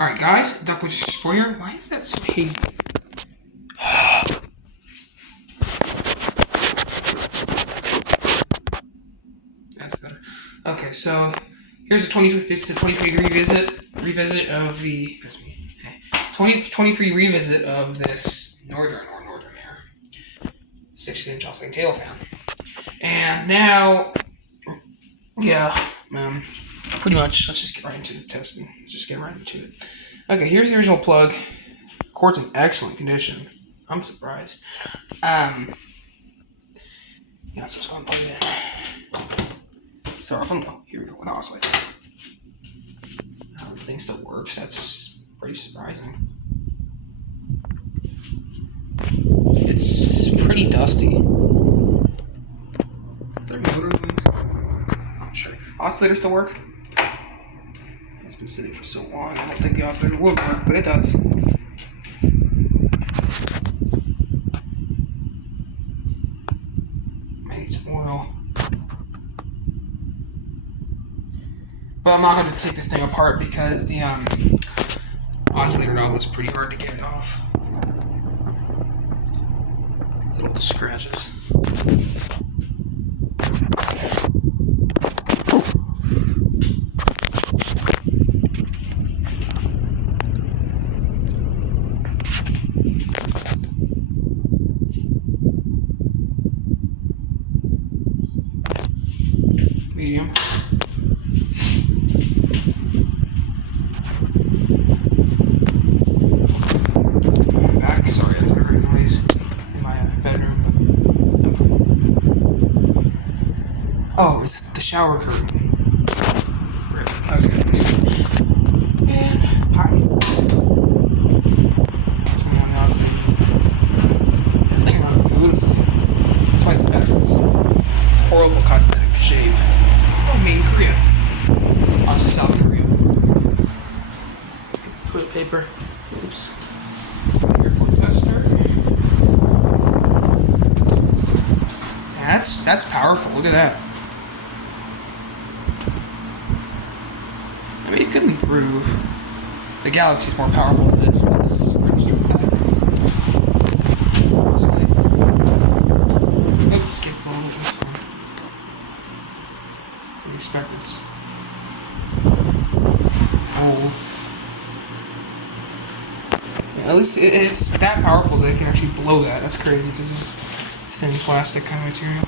Alright, guys, Duckwood's for here. Why is that so hazy? That's better. Okay, so here's the 2023 revisit of the 2023 revisit of this NorthernAire 16-inch Oscillating tail fan. And now, yeah, pretty much, let's just get right into the testing. Let's just get right into it. Okay, here's the original plug. Cord's in excellent condition. I'm surprised. Yeah, so let's go and plug it in. Start off on low. Here we go with oscillator. This thing still works. That's pretty surprising. It's pretty dusty. There motor wings? Not sure. Oscillator still work? It's been sitting for so long. I don't think the oscillator would work, but it does. Might need some oil. But I'm not going to take this thing apart because the oscillator knob is pretty hard to get it off. Little scratches. Medium. I'm back. Sorry, I thought I heard noise in my bedroom, but I'm fine. Oh, it's the shower curtain. Okay. And hi. Turn on the oscillator. This thing runs beautifully. Despite the fact it's horrible cosmetic shape. Oh, made in Korea. Honestly, South Korea. Toilet paper. Oops. Earphone tester. That's powerful. Look at that. I mean, it could improve. The Galaxy's more powerful than this, but this is pretty strong. Oops, skipped a little bit this one. I expect it's old. Yeah, at least it's that powerful that it can actually blow that. That's crazy because this is thin plastic kind of material.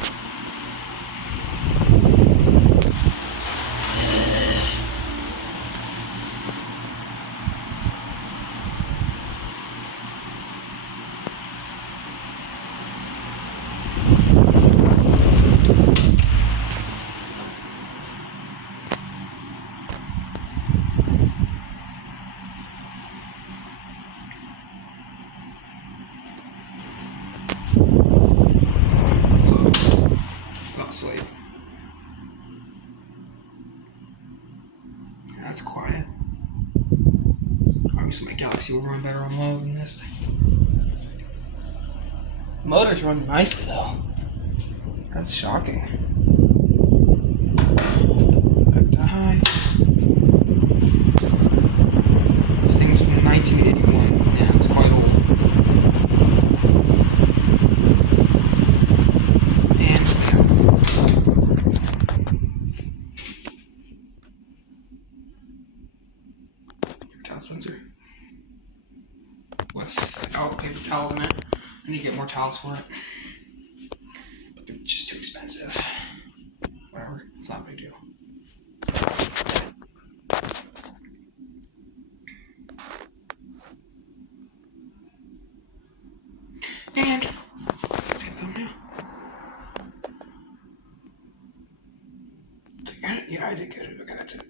Oscillate. That's quiet. Obviously my Galaxy will run better on low than this thing. The motor's running nicely though. That's shocking. Back to high. This thing's from 1981. Yeah, it's quite old. And sit down. Paper towel dispenser. Without paper towels in it. I need to get more towels for it. But they're just too expensive. Whatever. It's not a big deal. And take them now. Yeah, I did get it. Okay, that's it.